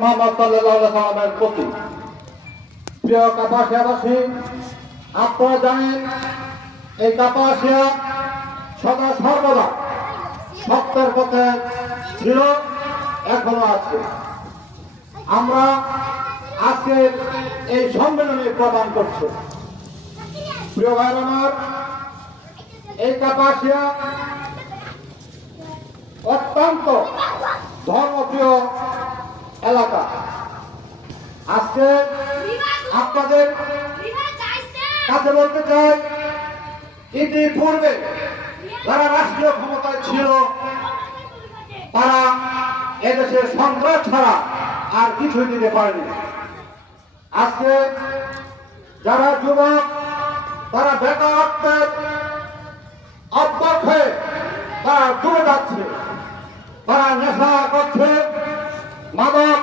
মুহাম্মদ সাল্লাল্লাহু আলাইহি ওয়াসাল্লামের প্রতি। প্রিয় কাপাসিয়াবাসী, আপনারা জানেন এই কাপাসিয়া সদা সর্বদা সত্যের পথে ছিল, এখনো আছে। আমরা আজকে এই সম্মেলনে প্রদান করছি। প্রিয় ভাইরা আমার, এই কাপাসিয়া অত্যন্ত ধর্মপ্রিয় এলাকা। আজকে আপনাদের কাছে বলতে চাই, ইতিপূর্বে যারা রাষ্ট্রীয় ক্ষমতায় ছিল তারা এদেশের সন্ত্রাস ছাড়া আর কিছুই দিতে পারেনি। আজকে যারা যুবক তারা বেকারত্বের অভ্যস্ত হয়ে তারা দূরে যাচ্ছে, তারা নেশা করছে, মাদক